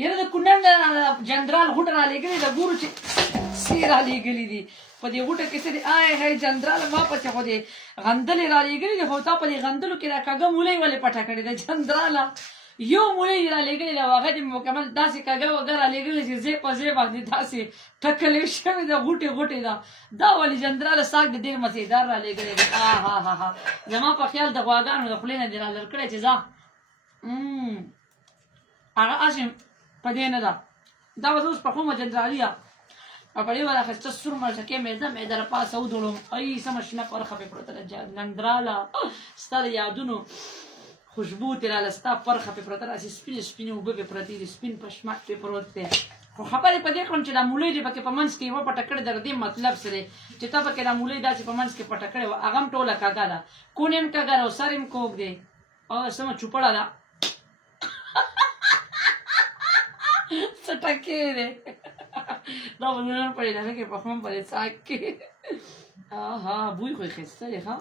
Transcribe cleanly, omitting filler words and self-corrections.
یاره د کونړ نه جنرال غوټه رالېږلې ده ګورو چې څې رالېږلي دي په دې غوټه کې څه دي هی جنرال ما پسې خو دې غندلې رالېږلې دي خو تا په دې غندلو کې دا کږه مولۍ ولې پټه کړې ده جنراله یو مولۍ دې رالېږلې ده هغه دې مکمل داسې کږه وږه رالېږلې چې ځای په ځای باندې داسې ټکلې شوې ده غوټې غوټې ده دا ولې جنراله ساک دې ډېر مزېدار رالېږلی دی ها زما په خیال د غواګانو د خولې نه دې رالر کړی چې ځه هغه هسې په دې نه ده دا به زه اوس پخومه جنرالي او په دې باندې اخیسته سور مرچکې معده له پاسه ودړم ای سمه شنه پرخه پې پرته ده جنراله ستا د یادونو خوشبو ترې راله ستا پرخه پې پرته ده هسې سپینې سپینې اوبه پې پرتې دي سپین پشمات پې پروت دی خو خبرې په دې کړم چې دا مولۍ دې پکې په منځ کې یوه پټه کړې ده د دې مطلب څه دی چې ته پکې دا مولۍ داسې په منځ کې پټه کړې وه هغه هم ټوله کږه ده کونې هم کږه ده او سر هم کوږ دی او سمه چوپړه ده څه ټکې دی دا به زه نن په ډېره کې پخوم په دې څاک کې بوی خو یې ښایسته دی ښه